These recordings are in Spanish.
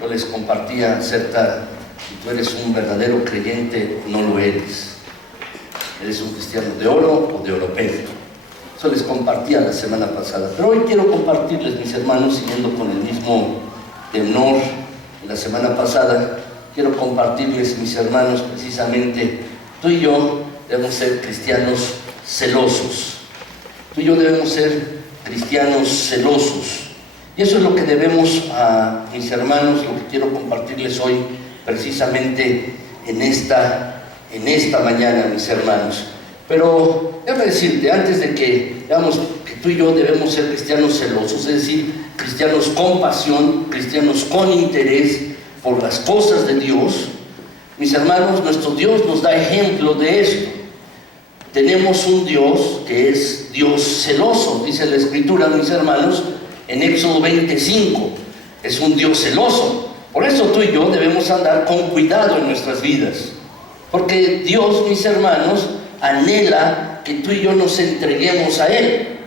yo les compartía acerca, si tú eres un verdadero creyente, no lo eres. ¿Eres un cristiano de oro o de oropel? Eso les compartía la semana pasada. Pero hoy quiero compartirles, mis hermanos, siguiendo con el mismo tenor de la semana pasada, quiero compartirles, mis hermanos, precisamente, tú y yo debemos ser cristianos celosos. Tú y yo debemos ser cristianos celosos. Y eso es lo que debemos a mis hermanos, lo que quiero compartirles hoy, precisamente en esta mañana, mis hermanos. Pero déjame decirte, antes de que veamos que tú y yo debemos ser cristianos celosos, es decir, cristianos con pasión, cristianos con interés por las cosas de Dios, mis hermanos, nuestro Dios nos da ejemplo de esto. Tenemos un Dios que es Dios celoso, dice la Escritura, mis hermanos, en Éxodo 25, es un Dios celoso. Por eso tú y yo debemos andar con cuidado en nuestras vidas, porque Dios, mis hermanos, anhela que tú y yo nos entreguemos a Él.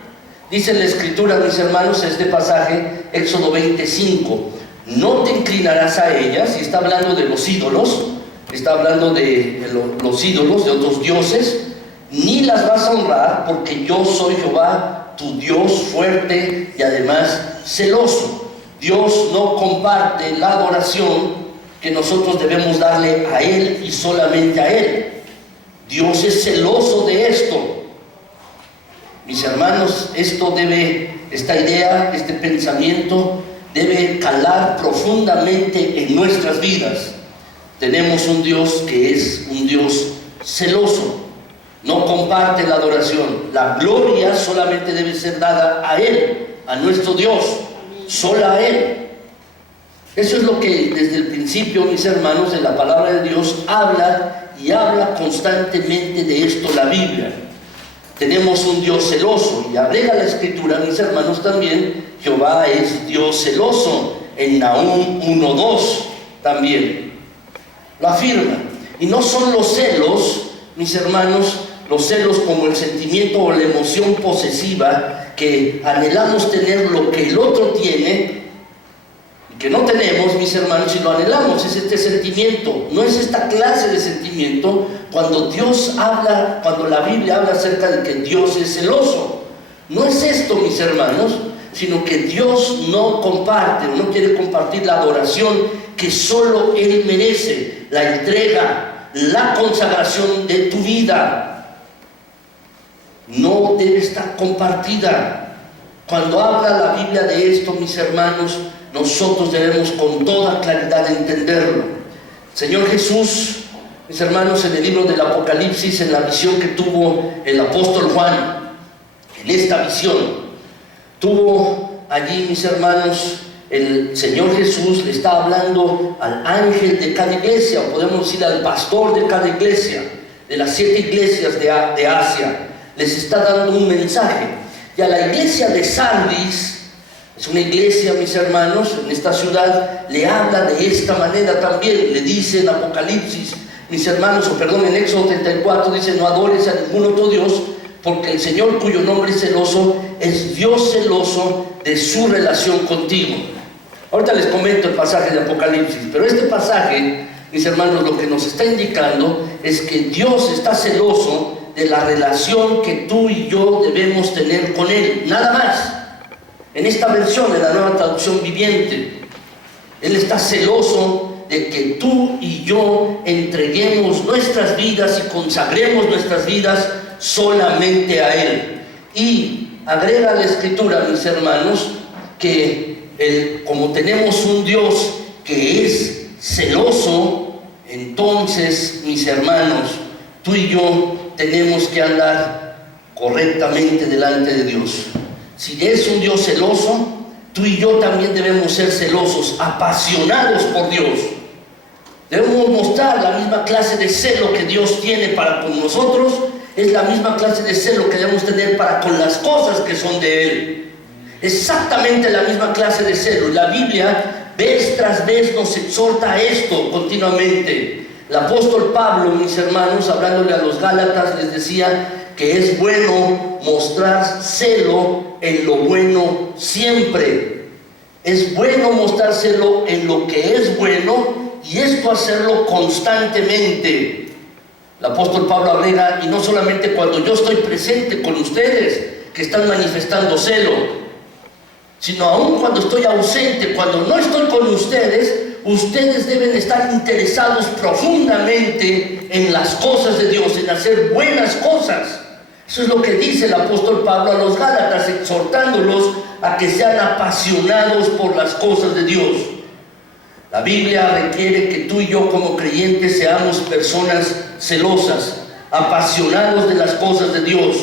Dice la Escritura, mis hermanos, este pasaje, Éxodo 25, no te inclinarás a ellas, y está hablando de los ídolos, está hablando de los ídolos, de otros dioses, ni las vas a honrar, porque yo soy Jehová, tu Dios fuerte y además celoso. Dios no comparte la adoración que nosotros debemos darle a Él y solamente a Él. Dios es celoso de esto. Mis hermanos, esta idea, este pensamiento debe calar profundamente en nuestras vidas. Tenemos un Dios que es un Dios celoso. No comparte la adoración. La gloria solamente debe ser dada a Él, a nuestro Dios, solo a Él. Eso es lo que desde el principio, mis hermanos, de la palabra de Dios habla y habla constantemente de esto la Biblia. Tenemos un Dios celoso, y agrega la Escritura, mis hermanos, también, Jehová es Dios celoso, en Nahum 1:2 también lo afirma. Y no son los celos, mis hermanos, los celos como el sentimiento o la emoción posesiva que anhelamos tener lo que el otro tiene y que no tenemos, mis hermanos, y lo anhelamos. Es este sentimiento, no es esta clase de sentimiento cuando Dios habla, cuando la Biblia habla acerca de que Dios es celoso. No es esto, mis hermanos, sino que Dios no comparte, no quiere compartir la adoración que solo Él merece, la entrega, la consagración de tu vida. No debe estar compartida. Cuando habla la Biblia de esto, mis hermanos, nosotros debemos con toda claridad entenderlo. Señor Jesús, mis hermanos, en el libro del Apocalipsis, en la visión que tuvo el apóstol Juan, en esta visión, tuvo allí, mis hermanos, el Señor Jesús le está hablando al ángel de cada iglesia, o podemos decir al pastor de cada iglesia, de las 7 iglesias de Asia. Les está dando un mensaje. Y a la iglesia de Sardis, es una iglesia, mis hermanos, en esta ciudad, le habla de esta manera también. Le dice en Apocalipsis, mis hermanos, en Éxodo 34, dice: no adores a ningún otro Dios, porque el Señor, cuyo nombre es celoso, es Dios celoso de su relación contigo. Ahorita les comento el pasaje de Apocalipsis, pero este pasaje, mis hermanos, lo que nos está indicando es que Dios está celoso de la relación que tú y yo debemos tener con Él, nada más. En esta versión, en la Nueva Traducción Viviente, Él está celoso de que tú y yo entreguemos nuestras vidas y consagremos nuestras vidas solamente a Él. Y agrega la Escritura, mis hermanos, que como tenemos un Dios que es celoso, entonces, mis hermanos, tú y yo tenemos que andar correctamente delante de Dios. Si es un Dios celoso, tú y yo también debemos ser celosos, apasionados por Dios. Debemos mostrar la misma clase de celo que Dios tiene para con nosotros, es la misma clase de celo que debemos tener para con las cosas que son de Él. Exactamente la misma clase de celo. La Biblia, vez tras vez, nos exhorta a esto continuamente. El apóstol Pablo, mis hermanos, hablándole a los Gálatas, les decía que es bueno mostrar celo en lo bueno siempre. Es bueno mostrar celo en lo que es molesto hacerlo constantemente. El apóstol Pablo agrega, y no solamente cuando yo estoy presente con ustedes, que están manifestando celo, sino aún cuando estoy ausente, cuando no estoy con ustedes, ustedes deben estar interesados profundamente en las cosas de Dios, en hacer buenas cosas. Eso es lo que dice el apóstol Pablo a los Gálatas, exhortándolos a que sean apasionados por las cosas de Dios. La Biblia requiere que tú y yo como creyentes seamos personas celosas, apasionados de las cosas de Dios.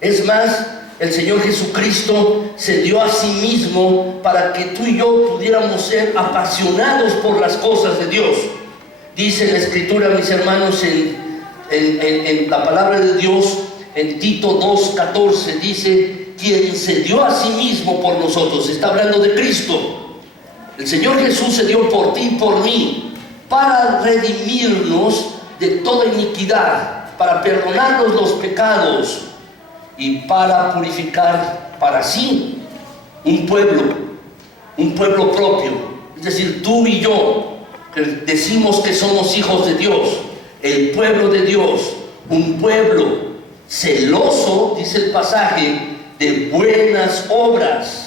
Es más, el Señor Jesucristo se dio a sí mismo para que tú y yo pudiéramos ser apasionados por las cosas de Dios. Dice la Escritura, mis hermanos, en la palabra de Dios, en Tito 2:14, dice, quien se dio a sí mismo por nosotros. Está hablando de Cristo. El Señor Jesús se dio por ti y por mí, para redimirnos de toda iniquidad, para perdonarnos los pecados y para purificar para sí un pueblo propio. Es decir, tú y yo, que decimos que somos hijos de Dios, el pueblo de Dios, un pueblo celoso, dice el pasaje, de buenas obras.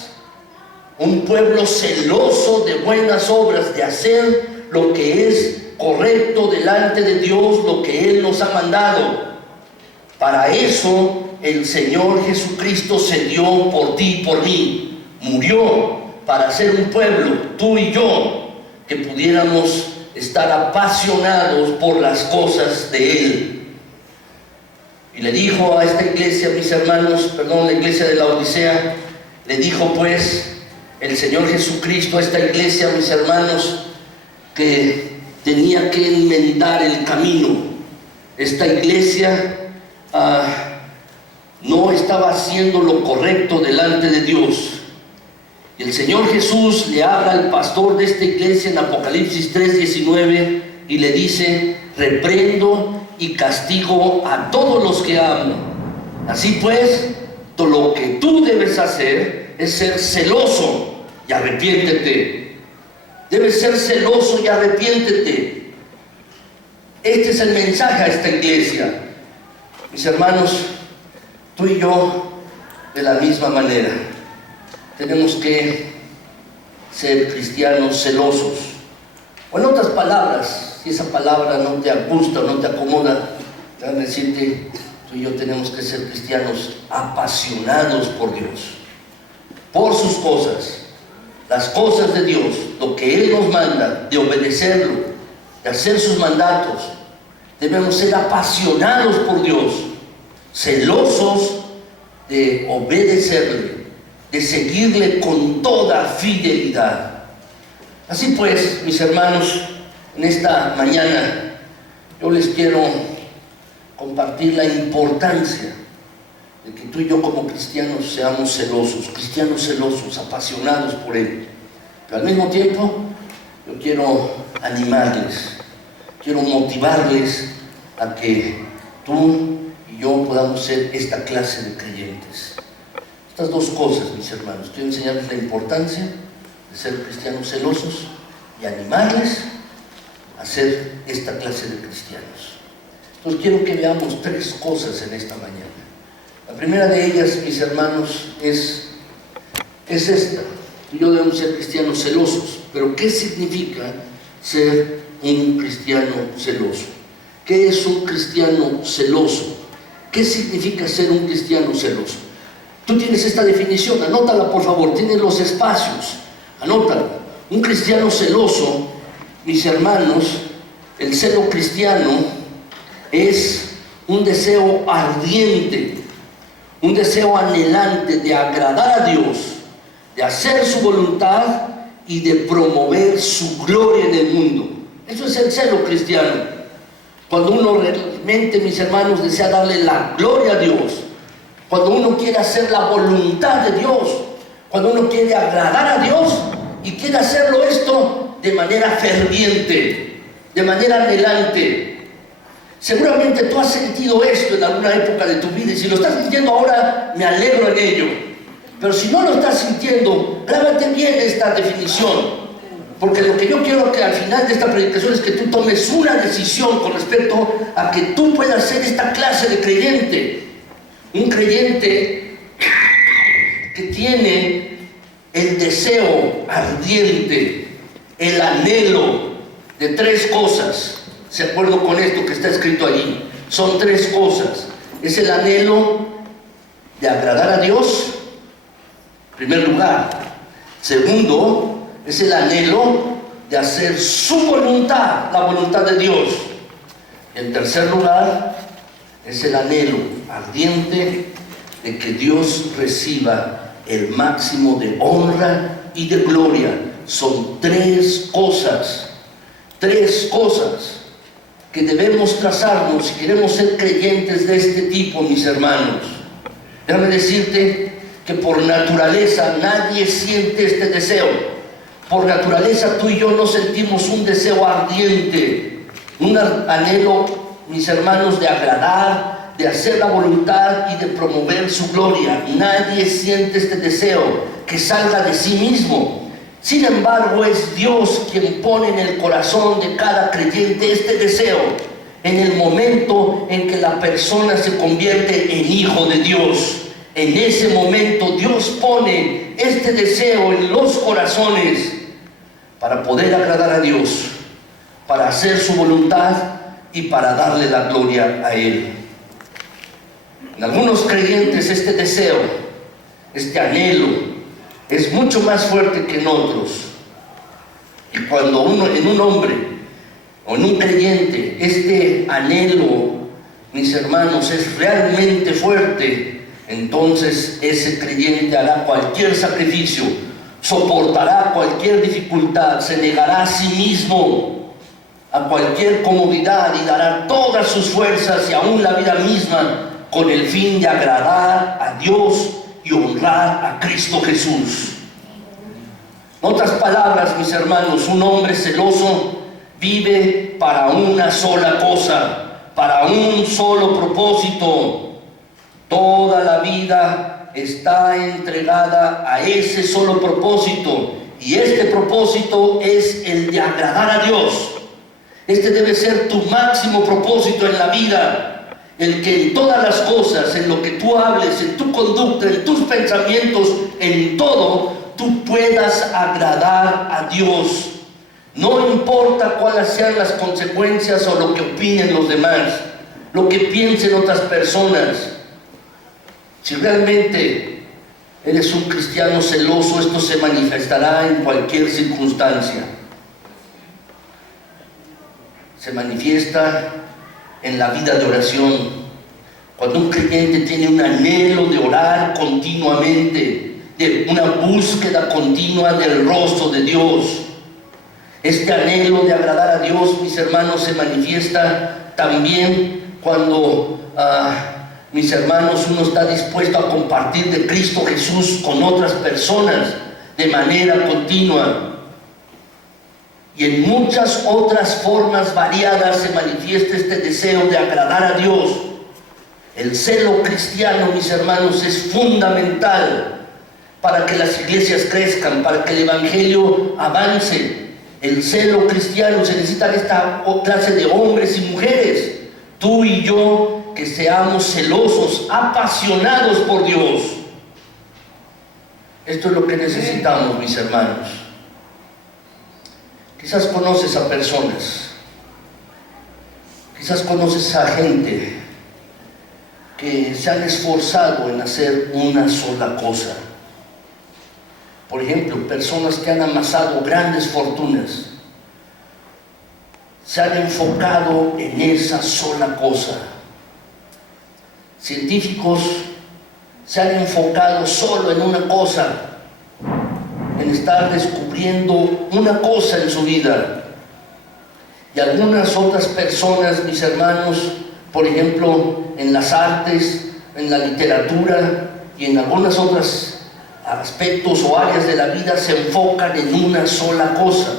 Un pueblo celoso de buenas obras, de hacer lo que es correcto delante de Dios, lo que Él nos ha mandado. Para eso el Señor Jesucristo se dio por ti y por mí. Murió para ser un pueblo, tú y yo, que pudiéramos estar apasionados por las cosas de Él. Y le dijo a esta iglesia, mis hermanos, la iglesia de la Odisea, le dijo pues el Señor Jesucristo a esta iglesia, mis hermanos, que tenía que enmendar el camino. Esta iglesia no estaba haciendo lo correcto delante de Dios. Y el Señor Jesús le habla al pastor de esta iglesia en Apocalipsis 3:19 y le dice, reprendo y castigo a todos los que amo. Así pues, todo lo que tú debes hacer es ser celoso y arrepiéntete. Debes ser celoso y arrepiéntete. Este es el mensaje a esta iglesia. Mis hermanos, tú y yo, de la misma manera, tenemos que ser cristianos celosos. O en otras palabras, si esa palabra no te gusta o no te acomoda, déjame decirte, tú y yo tenemos que ser cristianos apasionados por Dios, por sus cosas, las cosas de Dios, lo que Él nos manda, de obedecerlo, de hacer sus mandatos. Debemos ser apasionados por Dios, celosos de obedecerle, de seguirle con toda fidelidad. Así pues, mis hermanos, en esta mañana yo les quiero compartir la importancia de que tú y yo como cristianos seamos celosos, cristianos celosos, apasionados por Él. Pero al mismo tiempo yo quiero animarles, quiero motivarles a que tú y yo podamos ser esta clase de creyentes. Estas dos cosas, mis hermanos, quiero enseñarles la importancia de ser cristianos celosos y animarles a ser esta clase de cristianos. Entonces quiero que veamos tres cosas en esta mañana. La primera de ellas, mis hermanos, es esta. Tú y yo debemos ser cristianos celosos. Pero ¿qué significa ser un cristiano celoso? ¿Qué es un cristiano celoso? ¿Qué significa ser un cristiano celoso? Tú tienes esta definición, anótala por favor, tienes los espacios, anótala. Un cristiano celoso, mis hermanos, el celo cristiano es un deseo ardiente, un deseo anhelante de agradar a Dios, de hacer su voluntad y de promover su gloria en el mundo. Eso es el celo cristiano. Cuando uno realmente, mis hermanos, desea darle la gloria a Dios, cuando uno quiere hacer la voluntad de Dios, cuando uno quiere agradar a Dios y quiere hacerlo esto de manera ferviente, de manera anhelante. Seguramente tú has sentido esto en alguna época de tu vida, y si lo estás sintiendo ahora, me alegro en ello. Pero si no lo estás sintiendo, grábate bien esta definición, Porque lo que yo quiero que al final de esta predicación es que tú tomes una decisión con respecto a que tú puedas ser esta clase de creyente. Un creyente que tiene el deseo ardiente, el anhelo de 3 cosas. ¿Se acuerdan con esto que está escrito allí? Son 3 cosas. Es el anhelo de agradar a Dios, en primer lugar. Segundo, es el anhelo de hacer su voluntad, la voluntad de Dios. En tercer lugar, es el anhelo ardiente de que Dios reciba el máximo de honra y de gloria. Son 3 cosas que debemos trazarnos si queremos ser creyentes de este tipo, mis hermanos. Déjame decirte que por naturaleza nadie siente este deseo. Por naturaleza tú y yo no sentimos un deseo ardiente, un anhelo, mis hermanos, de agradar, de hacer la voluntad y de promover su gloria. Nadie siente este deseo que salga de sí mismo. Sin embargo, es Dios quien pone en el corazón de cada creyente este deseo en el momento en que la persona se convierte en hijo de Dios. En ese momento Dios pone este deseo en los corazones para poder agradar a Dios, para hacer su voluntad y para darle la gloria a Él. En algunos creyentes este deseo, este anhelo, es mucho más fuerte que en otros. Y cuando en un hombre o en un creyente este anhelo, mis hermanos, es realmente fuerte, entonces ese creyente hará cualquier sacrificio, soportará cualquier dificultad, se negará a sí mismo a cualquier comodidad y dará todas sus fuerzas y aún la vida misma con el fin de agradar a Dios y honrar a Cristo Jesús. En otras palabras, mis hermanos, un hombre celoso vive para una sola cosa, para un solo propósito. Toda la vida está entregada a ese solo propósito, y este propósito es el de agradar a Dios. Este debe ser tu máximo propósito en la vida. El que en todas las cosas, en lo que tú hables, en tu conducta, en tus pensamientos, en todo, tú puedas agradar a Dios. No importa cuáles sean las consecuencias o lo que opinen los demás, lo que piensen otras personas. Si realmente eres un cristiano celoso, esto se manifestará en cualquier circunstancia. Se manifiesta en la vida de oración. Cuando un creyente tiene un anhelo de orar continuamente, de una búsqueda continua del rostro de Dios, este anhelo de agradar a Dios, mis hermanos, se manifiesta también cuando, mis hermanos, uno está dispuesto a compartir de Cristo Jesús con otras personas de manera continua. Y en muchas otras formas variadas se manifiesta este deseo de agradar a Dios. El celo cristiano, mis hermanos, es fundamental para que las iglesias crezcan, para que el evangelio avance. El celo cristiano, se necesitan esta clase de hombres y mujeres, tú y yo, que seamos celosos, apasionados por Dios. Esto es lo que necesitamos, mis hermanos. Quizás conoces a personas, quizás conoces a gente que se han esforzado en hacer una sola cosa. Por ejemplo, personas que han amasado grandes fortunas, se han enfocado en esa sola cosa. Científicos se han enfocado solo en una cosa, en estar descubriendo una cosa en su vida. Y algunas otras personas, mis hermanos, por ejemplo, en las artes, en la literatura y en algunas otras aspectos o áreas de la vida, se enfocan en una sola cosa.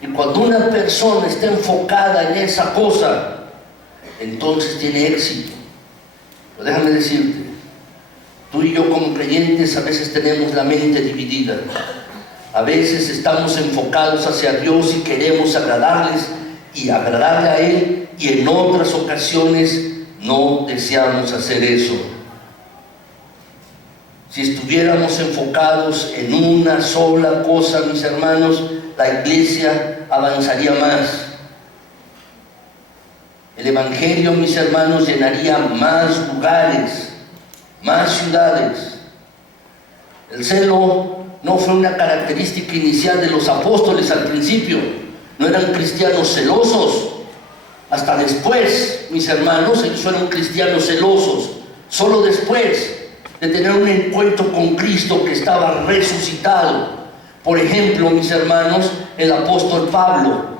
Y cuando una persona está enfocada en esa cosa, entonces tiene éxito. Pero déjame decirte, tú y yo como creyentes a veces tenemos la mente dividida. A veces estamos enfocados hacia Dios y queremos agradarle a Él, y en otras ocasiones no deseamos hacer eso. Si estuviéramos enfocados en una sola cosa, mis hermanos, la iglesia avanzaría más. El Evangelio, mis hermanos, llenaría más lugares, más ciudades. El celo no fue una característica inicial de los apóstoles al principio. No eran cristianos celosos. Hasta después, mis hermanos, ellos fueron cristianos celosos. Solo después de tener un encuentro con Cristo que estaba resucitado. Por ejemplo, mis hermanos, el apóstol Pablo.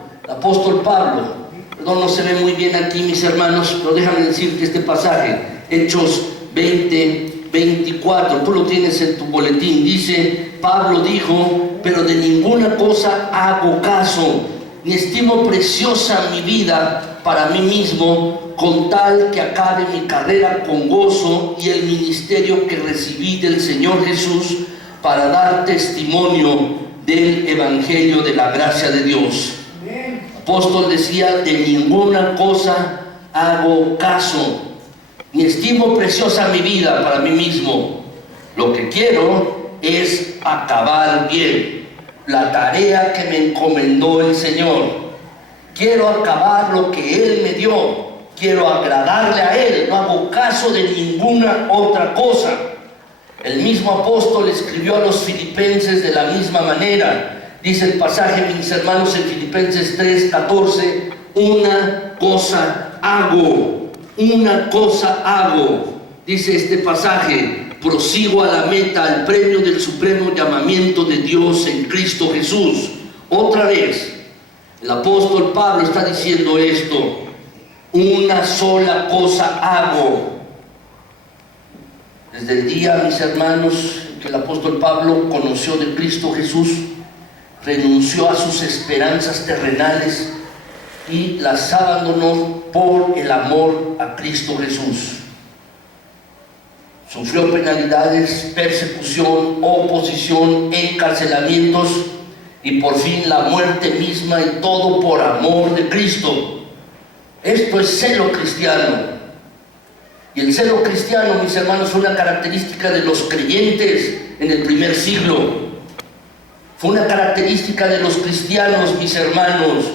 Perdón, no se ve muy bien aquí, mis hermanos, pero déjame decirte este pasaje, Hechos 20:24, tú lo tienes en tu boletín. Dice: Pablo dijo: pero de ninguna cosa hago caso, ni estimo preciosa mi vida para mí mismo, con tal que acabe mi carrera con gozo y el ministerio que recibí del Señor Jesús, para dar testimonio del Evangelio de la gracia de Dios. El apóstol decía: de ninguna cosa hago caso, ni estimo preciosa mi vida para mí mismo. Lo que quiero es acabar bien la tarea que me encomendó el Señor. Quiero acabar lo que Él me dio. Quiero agradarle a Él. No hago caso de ninguna otra cosa. El mismo apóstol escribió a los filipenses de la misma manera. Dice el pasaje, mis hermanos, en Filipenses 3:14: una cosa hago. Dice este pasaje: prosigo a la meta, al premio del supremo llamamiento de Dios en Cristo Jesús. Otra vez, el apóstol Pablo está diciendo esto: una sola cosa hago. Desde el día, mis hermanos, que el apóstol Pablo conoció de Cristo Jesús, renunció a sus esperanzas terrenales y las abandonó por el amor a Cristo Jesús. Sufrió penalidades, persecución, oposición, encarcelamientos y por fin la muerte misma, y todo por amor de Cristo. Esto es celo cristiano. Y el celo cristiano, mis hermanos, fue una característica de los creyentes en el primer siglo. Fue una característica de los cristianos, mis hermanos.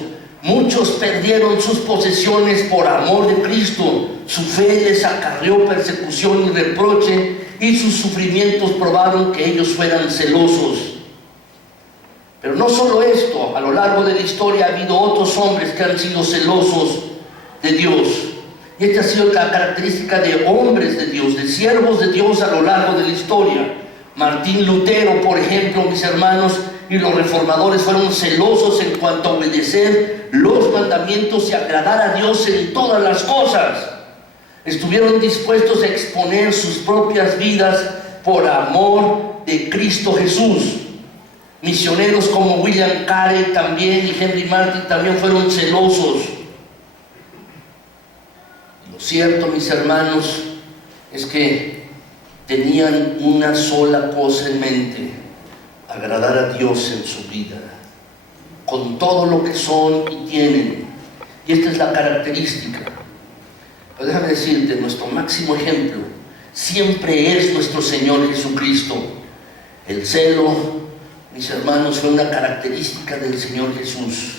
Muchos perdieron sus posesiones por amor de Cristo. Su fe les acarreó persecución y reproche, y sus sufrimientos probaron que ellos fueran celosos. Pero no solo esto, a lo largo de la historia ha habido otros hombres que han sido celosos de Dios. Y esta ha sido la característica de hombres de Dios, de siervos de Dios a lo largo de la historia. Martín Lutero, por ejemplo, mis hermanos, y los reformadores fueron celosos en cuanto a obedecer los mandamientos y agradar a Dios en todas las cosas. Estuvieron dispuestos a exponer sus propias vidas por amor de Cristo Jesús. Misioneros como William Carey también y Henry Martyn también fueron celosos. Lo cierto, mis hermanos, es que tenían una sola cosa en mente: agradar a Dios en su vida, con todo lo que son y tienen. Y esta es la característica. Pero déjame decirte, nuestro máximo ejemplo siempre es nuestro Señor Jesucristo. El celo, mis hermanos, fue una característica del Señor Jesús.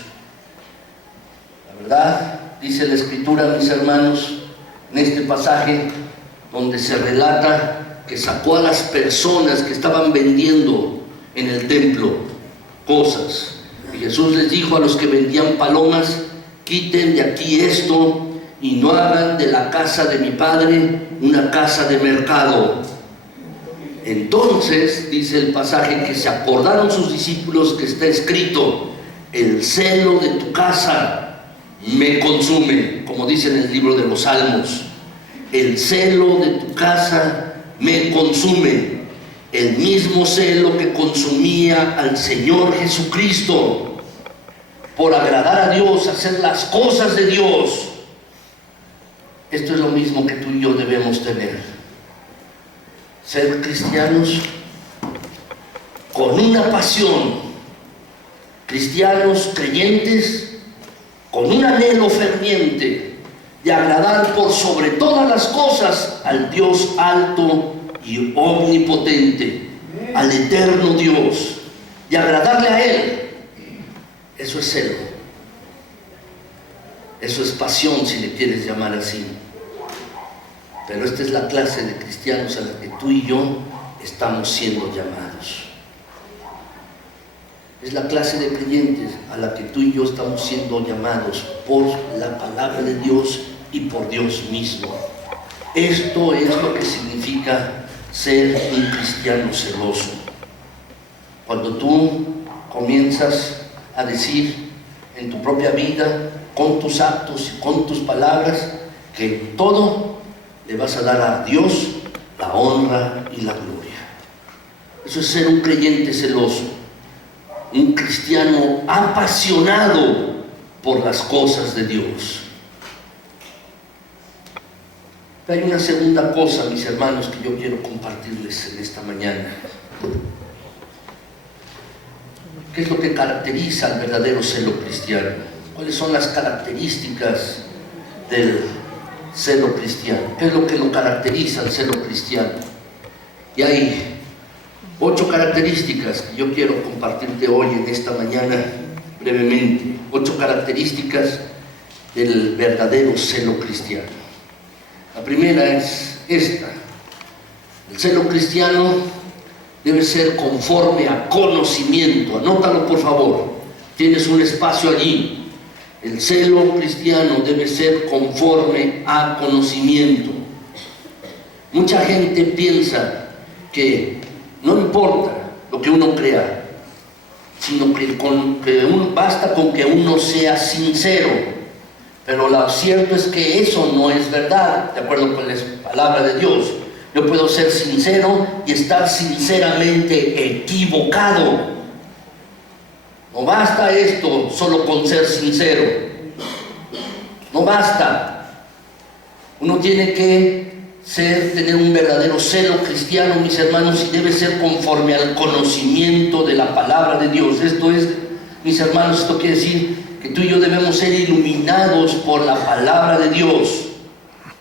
La verdad, dice la Escritura, mis hermanos, en este pasaje donde se relata que sacó a las personas que estaban vendiendo en el templo cosas, y Jesús les dijo a los que vendían palomas: quiten de aquí esto y no hagan de la casa de mi Padre una casa de mercado. Entonces dice el pasaje que se acordaron sus discípulos que está escrito: el celo de tu casa me consume, como dice en el libro de los Salmos. El celo de tu casa me consume. El mismo celo que consumía al Señor Jesucristo por agradar a Dios, hacer las cosas de Dios. Esto es lo mismo que tú y yo debemos tener. Ser cristianos con una pasión cristianos creyentes con un anhelo ferviente de agradar por sobre todas las cosas al Dios alto y omnipotente, al eterno Dios, de agradarle a Él. Eso es celo. Eso es pasión, si le quieres llamar así. Pero esta es la clase de cristianos a la que tú y yo estamos siendo llamados. Es la clase de creyentes a la que tú y yo estamos siendo llamados por la palabra de Dios y por Dios mismo. Esto es lo que significa ser un cristiano celoso. Cuando tú comienzas a decir en tu propia vida, con tus actos y con tus palabras, que todo le vas a dar a Dios la honra y la gloria. Eso es ser un creyente celoso, un cristiano apasionado por las cosas de Dios. Pero hay una segunda cosa, mis hermanos, que yo quiero compartirles en esta mañana. ¿Qué es lo que caracteriza al verdadero celo cristiano? ¿Cuáles son las características del celo cristiano? ¿Qué es lo que lo caracteriza al celo cristiano? Y hay 8 características que yo quiero compartirte hoy en esta mañana brevemente. 8 características del verdadero celo cristiano. La primera es esta: el celo cristiano debe ser conforme a conocimiento. Anótalo, por favor, tienes un espacio allí. El celo cristiano debe ser conforme a conocimiento. Mucha gente piensa que no importa lo que uno crea, sino que basta con que uno sea sincero. Pero lo cierto es que eso no es verdad, de acuerdo con la palabra de Dios. Yo puedo ser sincero y estar sinceramente equivocado. No basta esto solo con ser sincero. No basta. Uno tiene que tener un verdadero celo cristiano, mis hermanos, y debe ser conforme al conocimiento de la palabra de Dios. Esto es, mis hermanos, esto quiere decir que tú y yo debemos ser iluminados por la palabra de Dios,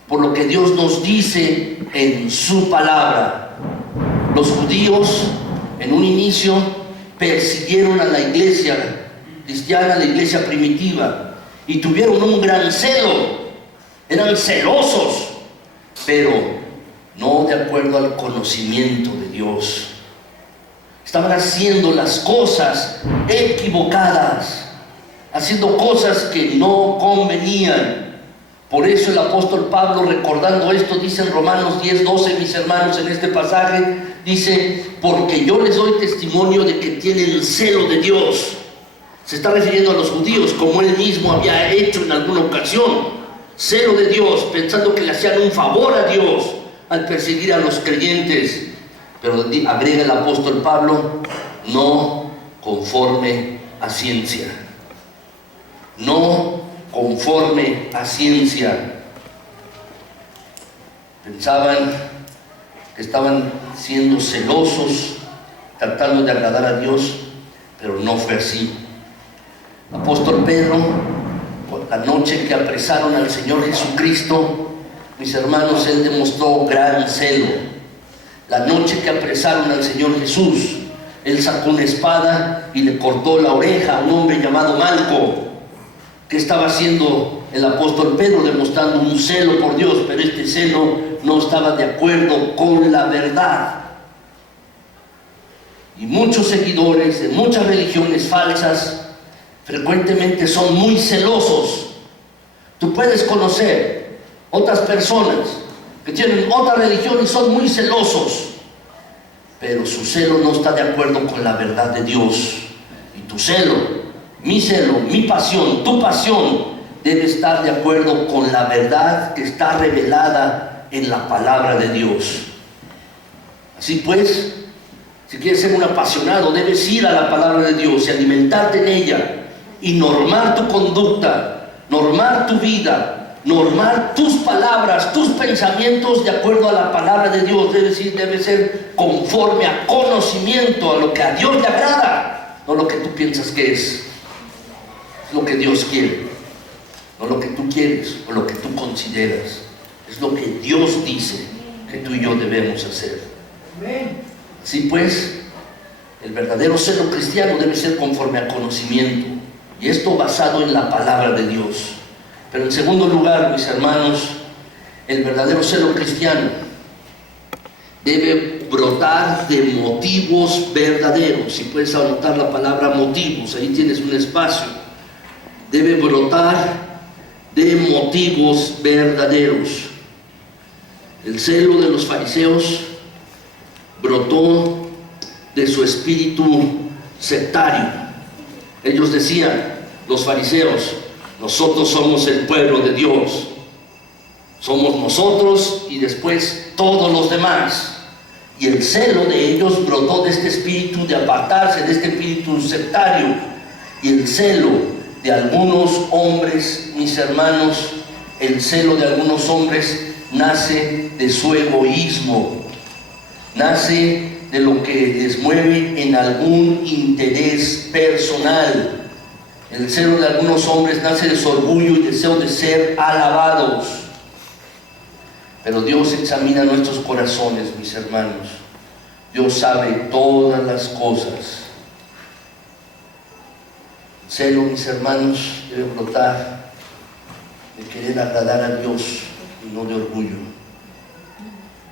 por lo que Dios nos dice en su palabra. Los judíos en un inicio persiguieron a la iglesia cristiana, a la iglesia primitiva, y tuvieron un gran celo. Eran celosos, pero no de acuerdo al conocimiento de Dios. Estaban haciendo las cosas equivocadas, haciendo cosas que no convenían. Por eso el apóstol Pablo, recordando esto, dice en Romanos 10:12, mis hermanos, en este pasaje, dice: porque yo les doy testimonio de que tienen celo de Dios. Se está refiriendo a los judíos, como él mismo había hecho en alguna ocasión. Celo de Dios, pensando que le hacían un favor a Dios al perseguir a los creyentes. Pero agrega el apóstol Pablo: no conforme a ciencia. No conforme a ciencia. Pensaban que estaban siendo celosos, tratando de agradar a Dios, pero no fue así. El apóstol Pedro, la noche que apresaron al Señor Jesucristo, mis hermanos, él demostró gran celo. La noche que apresaron al Señor Jesús, él sacó una espada y le cortó la oreja a un hombre llamado Malco. ¿Qué estaba haciendo el apóstol Pedro? Demostrando un celo por Dios, pero este celo no estaba de acuerdo con la verdad. Y muchos seguidores de muchas religiones falsas frecuentemente son muy celosos. Tú puedes conocer otras personas que tienen otra religión y son muy celosos, pero su celo no está de acuerdo con la verdad de Dios. Y tu celo, mi pasión, tu pasión debe estar de acuerdo con la verdad que está revelada en la palabra de Dios. Así pues, si quieres ser un apasionado, debes ir a la palabra de Dios y alimentarte en ella y normar tu conducta, normar tu vida, normar tus palabras, tus pensamientos de acuerdo a la palabra de Dios. Debe ser conforme a conocimiento, a lo que a Dios le agrada. no lo que tú piensas que es lo que Dios quiere, no lo que tú quieres o lo que tú consideras, es lo que Dios dice que tú y yo debemos hacer. Así pues, el verdadero celo cristiano debe ser conforme al conocimiento, y esto basado en la palabra de Dios. Pero en segundo lugar, mis hermanos, el verdadero celo cristiano debe brotar de motivos verdaderos. Si puedes anotar la palabra motivos, ahí tienes un espacio. Debe brotar de motivos verdaderos. El celo de los fariseos brotó de su espíritu sectario. Ellos decían, los fariseos, nosotros somos el pueblo de Dios, somos nosotros y después todos los demás. Y el celo de ellos brotó de este espíritu de apartarse, de este espíritu sectario. Y el celo de algunos hombres, mis hermanos, el celo de algunos hombres nace de su egoísmo, nace de lo que les mueve en algún interés personal. El celo de algunos hombres nace de su orgullo y deseo de ser alabados. Pero Dios examina nuestros corazones, mis hermanos. Dios sabe todas las cosas. El celo, mis hermanos, debe brotar de querer agradar a Dios y no de orgullo.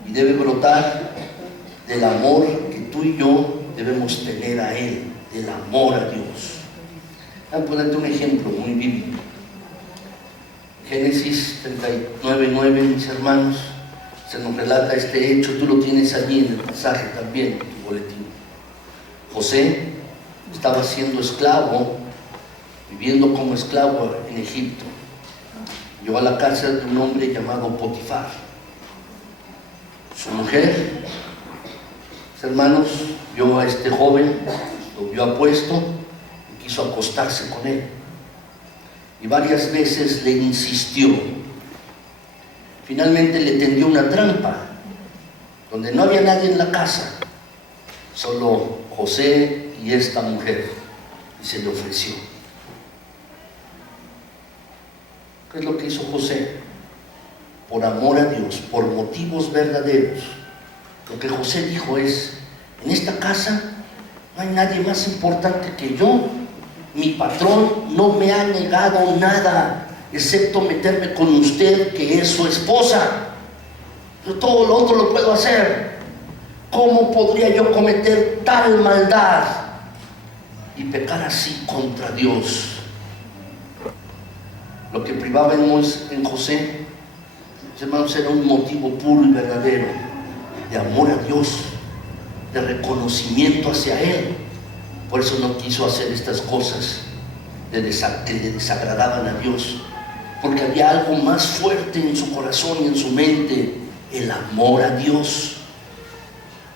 Y debe brotar del amor que tú y yo debemos tener a Él, del amor a Dios. Voy a ponerte un ejemplo muy bíblico. Génesis 39:9, mis hermanos, se nos relata este hecho. Tú lo tienes allí en el pasaje también, en tu boletín. José estaba siendo esclavo, viviendo como esclavo en Egipto. Llegó a la cárcel de un hombre llamado Potifar. Su mujer, mis hermanos, vio a este joven, lo vio apuesto y quiso acostarse con él. Y varias veces le insistió. Finalmente le tendió una trampa, donde no había nadie en la casa, solo José y esta mujer, y se le ofreció. ¿Qué es lo que hizo José? Por amor a Dios, por motivos verdaderos. Lo que José dijo es, en esta casa no hay nadie más importante que yo. Mi patrón no me ha negado nada, excepto meterme con usted, que es su esposa. Yo todo lo otro lo puedo hacer. ¿Cómo podría yo cometer tal maldad y pecar así contra Dios? Lo que privaba en José, hermanos, era un motivo puro y verdadero de amor a Dios, de reconocimiento hacia Él. Por eso no quiso hacer estas cosas que le desagradaban a Dios, porque había algo más fuerte en su corazón y en su mente: el amor a Dios.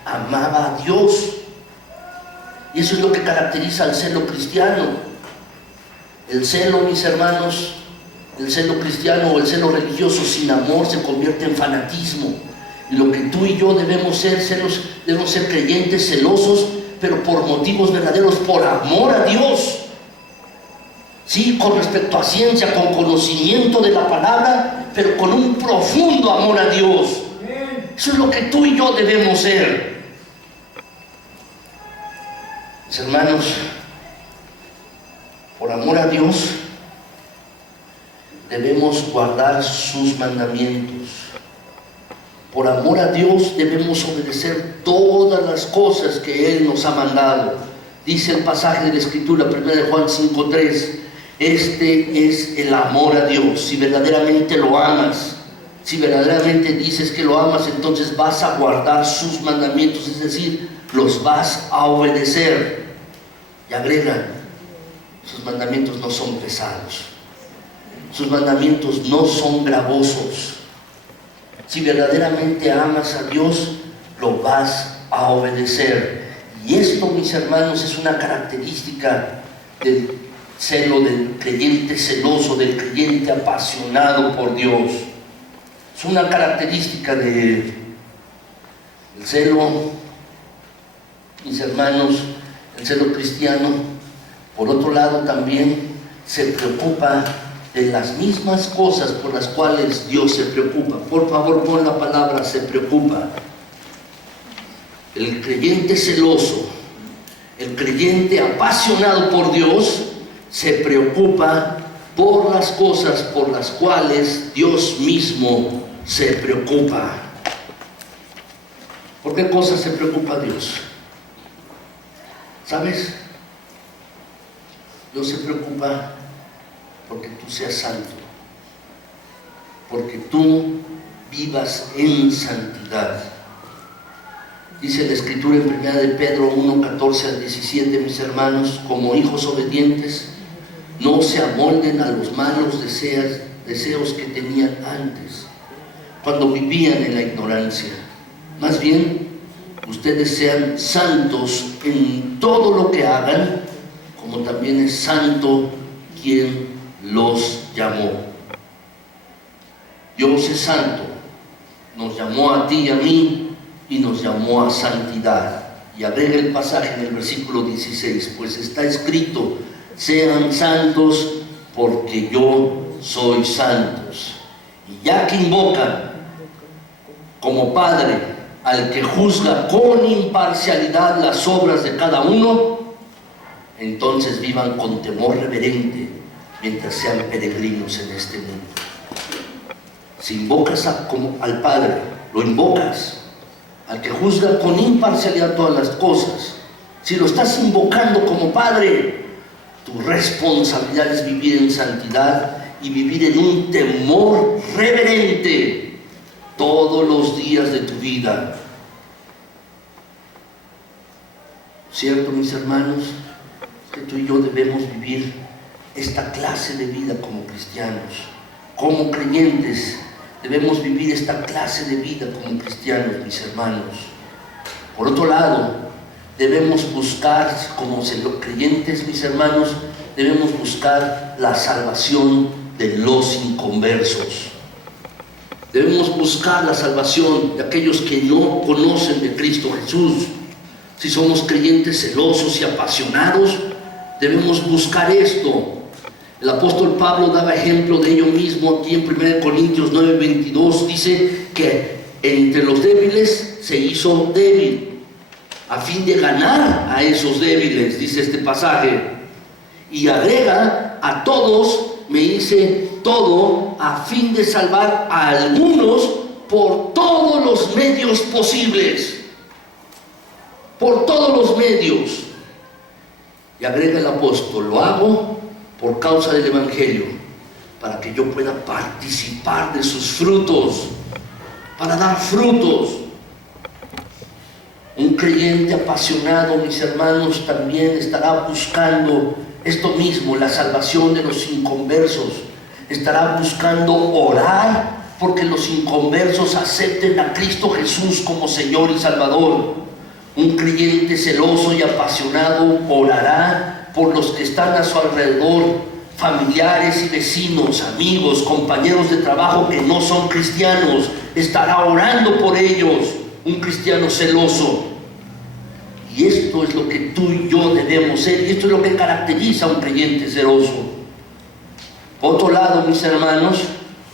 Amaba a Dios, y eso es lo que caracteriza al celo cristiano. El celo, mis hermanos, el celo cristiano o el celo religioso sin amor se convierte en fanatismo. Y lo que tú y yo debemos ser creyentes celosos, pero por motivos verdaderos, por amor a Dios. Sí, con respecto a ciencia, con conocimiento de la palabra, pero con un profundo amor a Dios. Eso es lo que tú y yo debemos ser. Mis hermanos, por amor a Dios, debemos guardar sus mandamientos. Por amor a Dios debemos obedecer todas las cosas que Él nos ha mandado. Dice el pasaje de la Escritura, 1 de Juan 5:3, este es el amor a Dios. Si verdaderamente lo amas, si verdaderamente dices que lo amas, entonces vas a guardar sus mandamientos, es decir, los vas a obedecer. Y agregan, sus mandamientos no son pesados, sus mandamientos no son gravosos. Si verdaderamente amas a Dios, lo vas a obedecer. Y esto, mis hermanos, es una característica del celo, del creyente celoso, del creyente apasionado por Dios. Es una característica del celo, mis hermanos, el celo cristiano Por otro lado, también se preocupa de las mismas cosas por las cuales Dios se preocupa. Por favor, pon la palabra se preocupa. El creyente celoso, el creyente apasionado por Dios, se preocupa por las cosas por las cuales Dios mismo se preocupa. ¿Por qué cosas se preocupa Dios? ¿Sabes? Dios se preocupa porque tú seas santo, porque tú vivas en santidad. Dice la Escritura en 1 de Pedro 1, 14 al 17, mis hermanos, como hijos obedientes, no se amolden a los malos deseos que tenían antes, cuando vivían en la ignorancia. Más bien, ustedes sean santos en todo lo que hagan, como también es santo quien los llamó. Dios es santo, nos llamó a ti y a mí y nos llamó a santidad. Y agrega el pasaje en el versículo 16, pues está escrito, sean santos porque yo soy santos. Y ya que invocan como Padre al que juzga con imparcialidad las obras de cada uno, entonces vivan con temor reverente mientras sean peregrinos en este mundo. Si invocas al Padre, lo invocas al que juzga con imparcialidad todas las cosas. Si lo estás invocando como Padre, tu responsabilidad es vivir en santidad y vivir en un temor reverente todos los días de tu vida. ¿Cierto, mis hermanos? Que tú y yo debemos vivir esta clase de vida como cristianos, como creyentes. Debemos vivir esta clase de vida como cristianos, mis hermanos. Por otro lado, debemos buscar, como creyentes, mis hermanos, debemos buscar la salvación de los inconversos. Debemos buscar la salvación de aquellos que no conocen de Cristo Jesús. Si somos creyentes celosos y apasionados, debemos buscar esto. El apóstol Pablo daba ejemplo de ello mismo aquí en 1 Corintios 9:22. Dice que entre los débiles se hizo débil, a fin de ganar a esos débiles, dice este pasaje. Y agrega, a todos me hice todo, a fin de salvar a algunos por todos los medios posibles. Por todos los medios. Y agrega el apóstol, lo hago por causa del Evangelio, para que yo pueda participar de sus frutos, para dar frutos. Un creyente apasionado, mis hermanos, también estará buscando esto mismo, la salvación de los inconversos. Estará buscando orar porque los inconversos acepten a Cristo Jesús como Señor y Salvador. Un creyente celoso y apasionado orará por los que están a su alrededor, familiares y vecinos, amigos, compañeros de trabajo que no son cristianos. Estará orando por ellos, un cristiano celoso. Y esto es lo que tú y yo debemos ser, y esto es lo que caracteriza a un creyente celoso. Por otro lado, mis hermanos,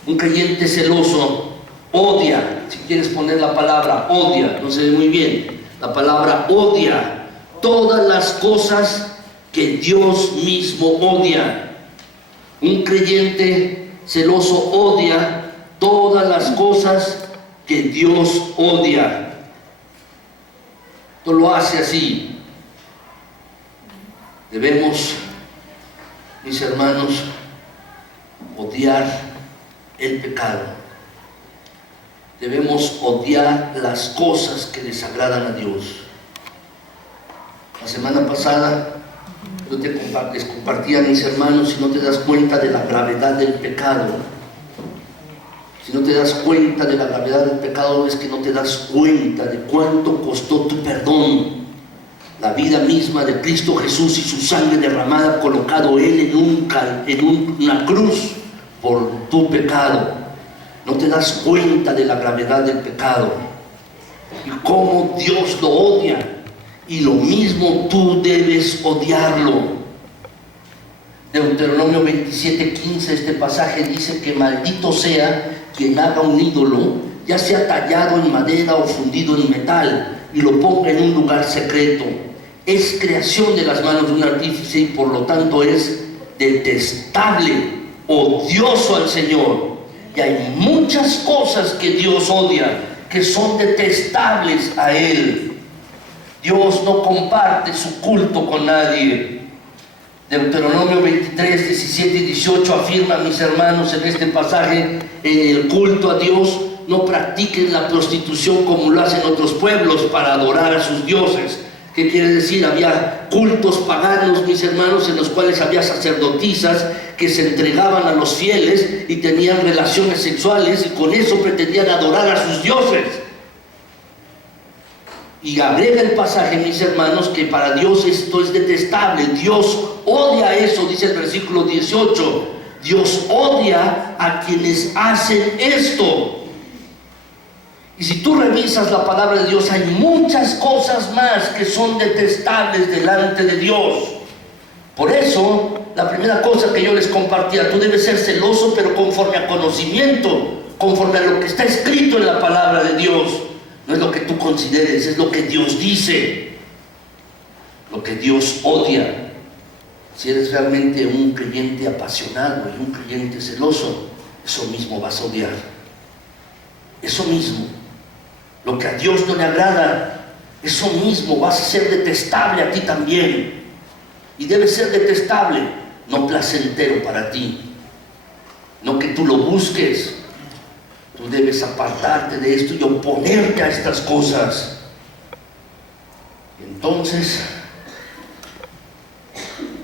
un creyente celoso odia, si quieres poner la palabra odia, no se ve muy bien, la palabra odia todas las cosas que Dios mismo odia. Un creyente celoso odia todas las cosas que Dios odia. Esto lo hace así. Debemos, mis hermanos, odiar el pecado. Debemos odiar las cosas que desagradan a Dios. La semana pasada yo les compartía a mis hermanos, si no te das cuenta de la gravedad del pecado, si no te das cuenta de la gravedad del pecado, es que no te das cuenta de cuánto costó tu perdón. La vida misma de Cristo Jesús y su sangre derramada, colocado Él en una cruz por tu pecado. No te das cuenta de la gravedad del pecado y cómo Dios lo odia. Y lo mismo tú debes odiarlo. Deuteronomio 27:15, este pasaje dice que maldito sea quien haga un ídolo, ya sea tallado en madera o fundido en metal, y lo ponga en un lugar secreto. Es creación de las manos de un artífice y por lo tanto es detestable, odioso al Señor. Y hay muchas cosas que Dios odia, que son detestables a Él. Dios no comparte su culto con nadie. Deuteronomio 23, 17 y 18 afirma, mis hermanos, en este pasaje, en el culto a Dios, no practiquen la prostitución como lo hacen otros pueblos para adorar a sus dioses. ¿Qué quiere decir? Había cultos paganos, mis hermanos, en los cuales había sacerdotisas que se entregaban a los fieles y tenían relaciones sexuales y con eso pretendían adorar a sus dioses. Y agrega el pasaje, mis hermanos, que para Dios esto es detestable. Dios odia eso, dice el versículo 18. Dios odia a quienes hacen esto. Y si tú revisas la palabra de Dios, hay muchas cosas más que son detestables delante de Dios. Por eso, la primera cosa que yo les compartía, tú debes ser celoso, pero conforme a conocimiento, conforme a lo que está escrito en la palabra de Dios. No es lo que tú consideres, es lo que Dios dice, lo que Dios odia. Si eres realmente un creyente apasionado y un creyente celoso, eso mismo vas a odiar. Eso mismo. Lo que a Dios no le agrada, eso mismo vas a ser detestable a ti también. Y debe ser detestable, no placentero para ti. No que tú lo busques. Tú debes apartarte de esto y oponerte a estas cosas. Entonces,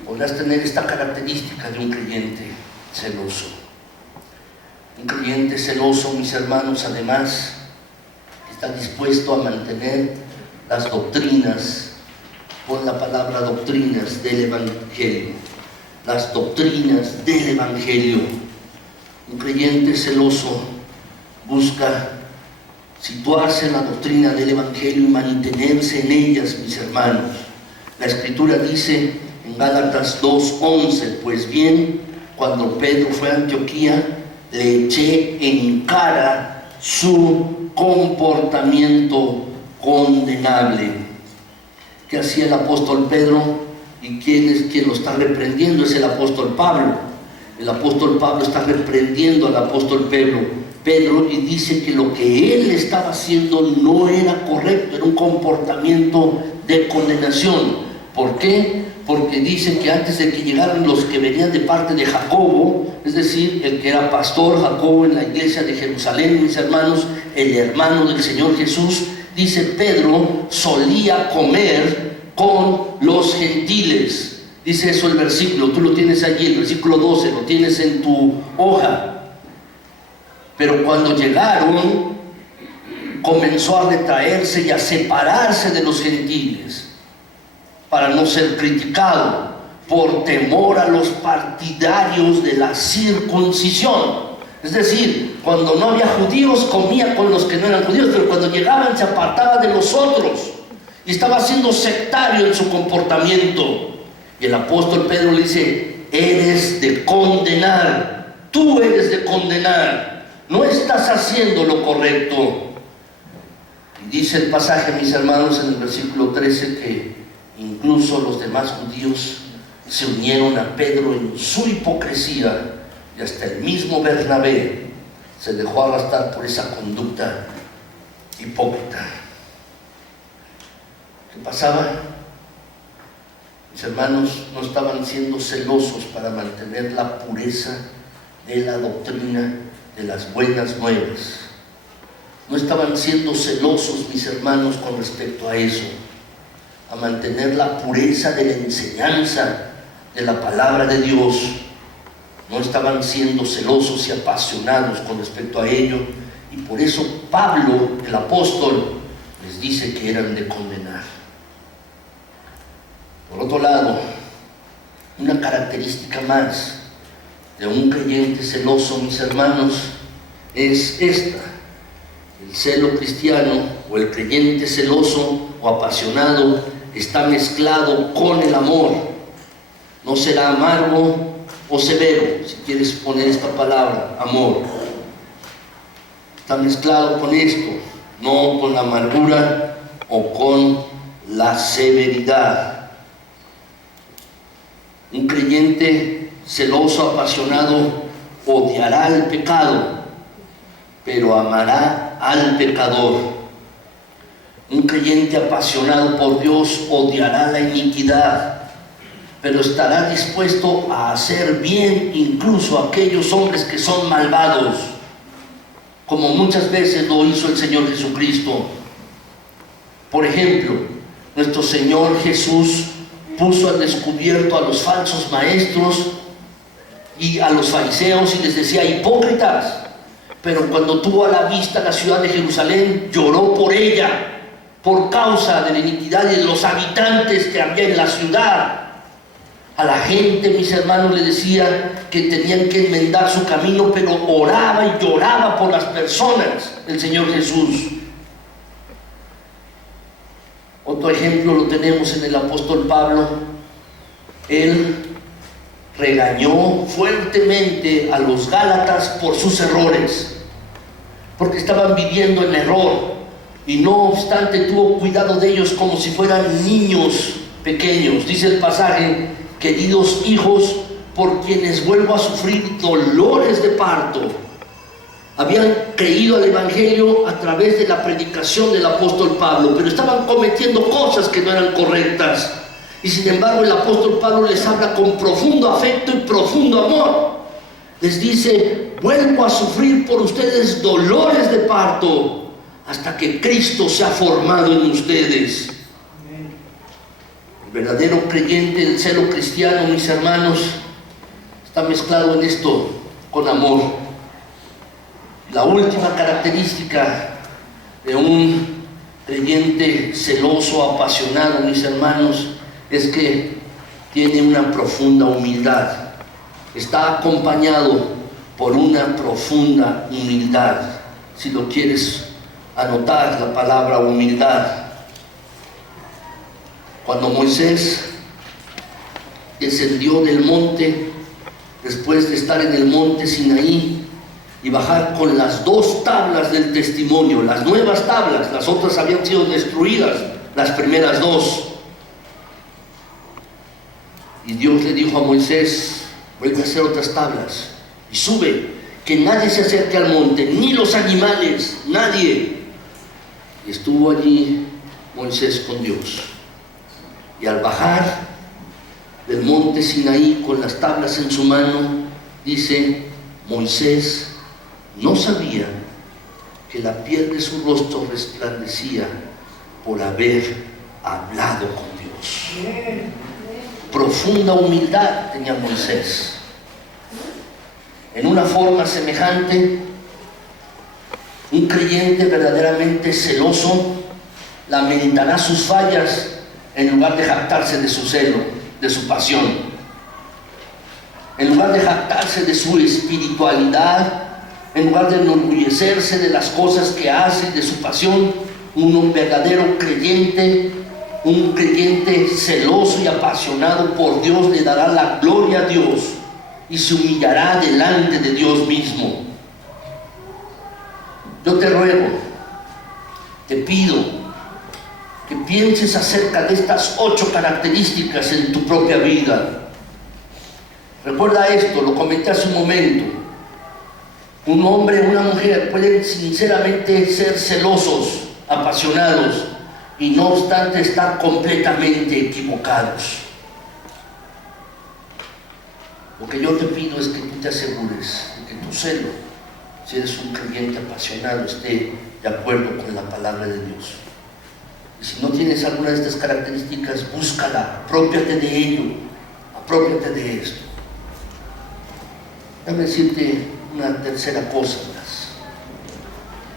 podrás tener esta característica de un creyente celoso. Un creyente celoso, mis hermanos, además, está dispuesto a mantener las doctrinas, con la palabra doctrinas del Evangelio. Las doctrinas del Evangelio. Un creyente celoso busca situarse en la doctrina del Evangelio y mantenerse en ellas, mis hermanos. La Escritura dice en Gálatas 2:11, pues bien, cuando Pedro fue a Antioquía, le eché en cara su comportamiento condenable. ¿Qué hacía el apóstol Pedro? ¿Y quién es quien lo está reprendiendo? Es el apóstol Pablo. El apóstol Pablo está reprendiendo al apóstol Pedro y dice que lo que él estaba haciendo no era correcto, era un comportamiento de condenación. ¿Por qué? Porque dice que antes de que llegaran los que venían de parte de Jacobo, es decir, el que era pastor Jacobo en la iglesia de Jerusalén, mis hermanos, el hermano del Señor Jesús, dice Pedro solía comer con los gentiles. Dice eso el versículo, tú lo tienes allí, el versículo 12, lo tienes en tu hoja. Pero cuando llegaron, comenzó a retraerse y a separarse de los gentiles para no ser criticado por temor a los partidarios de la circuncisión. Es decir, cuando no había judíos comía con los que no eran judíos, pero cuando llegaban se apartaba de los otros y estaba siendo sectario en su comportamiento. Y el apóstol Pedro le dice, eres de condenar, tú eres de condenar. No estás haciendo lo correcto. Y dice el pasaje, mis hermanos, en el versículo 13, que incluso los demás judíos se unieron a Pedro en su hipocresía y hasta el mismo Bernabé se dejó arrastrar por esa conducta hipócrita. ¿Qué pasaba? Mis hermanos no estaban siendo celosos para mantener la pureza de la doctrina de las buenas nuevas. No estaban siendo celosos, mis hermanos, con respecto a eso, a mantener la pureza de la enseñanza de la palabra de Dios. No estaban siendo celosos y apasionados con respecto a ello, y por eso Pablo, el apóstol, les dice que eran de condenar. Por otro lado, una característica más de un creyente celoso, mis hermanos, es esta: el celo cristiano o el creyente celoso o apasionado está mezclado con el amor. No será amargo, o severo, si quieres poner esta palabra, amor. Está mezclado con esto, no con la amargura o con la severidad. Un creyente celoso, apasionado, odiará el pecado, pero amará al pecador. Un creyente apasionado por Dios odiará la iniquidad, pero estará dispuesto a hacer bien incluso a aquellos hombres que son malvados, como muchas veces lo hizo el Señor Jesucristo. Por ejemplo, nuestro Señor Jesús puso al descubierto a los falsos maestros y a los fariseos y les decía: hipócritas. Pero cuando tuvo a la vista la ciudad de Jerusalén, lloró por ella, por causa de la iniquidad y de los habitantes que había en la ciudad. A la gente, mis hermanos, le decía que tenían que enmendar su camino, pero oraba y lloraba por las personas, el Señor Jesús. Otro ejemplo lo tenemos en el apóstol Pablo. Él regañó fuertemente a los Gálatas por sus errores, porque estaban viviendo en error, y no obstante tuvo cuidado de ellos como si fueran niños pequeños. Dice el pasaje: queridos hijos, por quienes vuelvo a sufrir dolores de parto. Habían creído al Evangelio a través de la predicación del apóstol Pablo, pero estaban cometiendo cosas que no eran correctas. Y sin embargo el apóstol Pablo les habla con profundo afecto y profundo amor. Les dice: vuelvo a sufrir por ustedes dolores de parto hasta que Cristo sea formado en ustedes. El verdadero creyente, el celo cristiano, mis hermanos, está mezclado en esto con amor. La última característica de un creyente celoso, apasionado, mis hermanos, es que tiene una profunda humildad. Está acompañado por una profunda humildad. Si lo quieres anotar, la palabra humildad. Cuando Moisés descendió del monte, después de estar en el monte Sinaí y bajar con las 2 tablas del testimonio, las nuevas tablas, las otras habían sido destruidas, las primeras 2. Y Dios le dijo a Moisés: vuelve a hacer otras tablas y sube, que nadie se acerque al monte, ni los animales, nadie. Y estuvo allí Moisés con Dios. Y al bajar del monte Sinaí con las tablas en su mano, dice: Moisés no sabía que la piel de su rostro resplandecía por haber hablado con Dios. Profunda humildad tenía Moisés. En una forma semejante, un creyente verdaderamente celoso lamentará sus fallas en lugar de jactarse de su celo, de su pasión. En lugar de jactarse de su espiritualidad, en lugar de enorgullecerse de las cosas que hace, de su pasión, un verdadero creyente, un creyente celoso y apasionado por Dios, le dará la gloria a Dios y se humillará delante de Dios mismo. Yo te ruego, te pido que pienses acerca de estas 8 características en tu propia vida. Recuerda esto, lo comenté hace un momento. Un hombre o una mujer pueden sinceramente ser celosos, apasionados, y no obstante estar completamente equivocados. Lo que yo te pido es que tú te asegures de que tu celo, si eres un creyente apasionado, esté de acuerdo con la palabra de Dios. Y si no tienes alguna de estas características, búscala, aprópiate de ello, aprópiate de esto. Déjame decirte una tercera cosa más,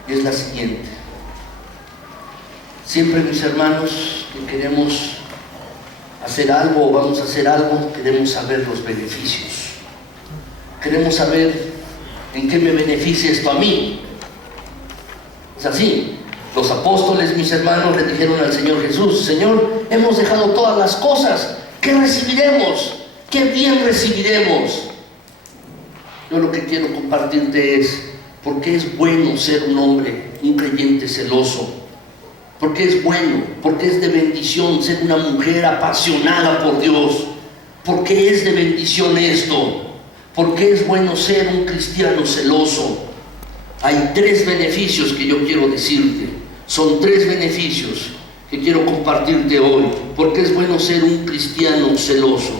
y es la siguiente. Siempre, mis hermanos, que queremos hacer algo o vamos a hacer algo, queremos saber los beneficios. Queremos saber en qué me beneficia esto a mí. Es así. Los apóstoles, mis hermanos, le dijeron al Señor Jesús: Señor, hemos dejado todas las cosas, ¿qué recibiremos? ¿Qué bien recibiremos? Yo lo que quiero compartirte es por qué es bueno ser un hombre, un creyente celoso. ¿Por qué es bueno? ¿Por qué es de bendición ser una mujer apasionada por Dios? ¿Por qué es de bendición esto? ¿Por qué es bueno ser un cristiano celoso? Hay 3 beneficios que yo quiero decirte. Son 3 beneficios que quiero compartirte hoy. ¿Por qué es bueno ser un cristiano celoso?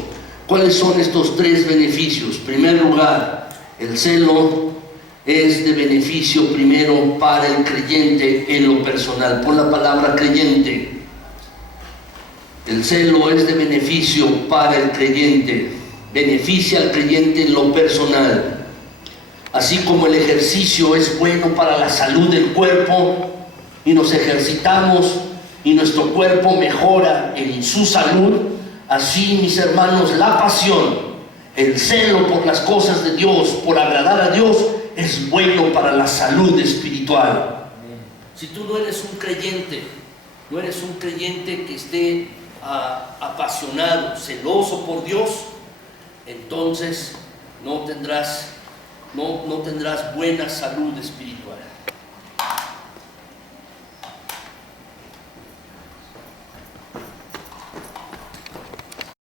¿Cuáles son estos 3 beneficios? En primer lugar, el celo es de beneficio primero para el creyente en lo personal. Pon la palabra creyente. El celo es de beneficio para el creyente. Beneficia al creyente en lo personal. Así como el ejercicio es bueno para la salud del cuerpo y nos ejercitamos y nuestro cuerpo mejora en su salud, así, mis hermanos, la pasión, el celo por las cosas de Dios, por agradar a Dios, es bueno para la salud espiritual. Si tú no eres un creyente, que esté apasionado, celoso por Dios, entonces no tendrás buena salud espiritual.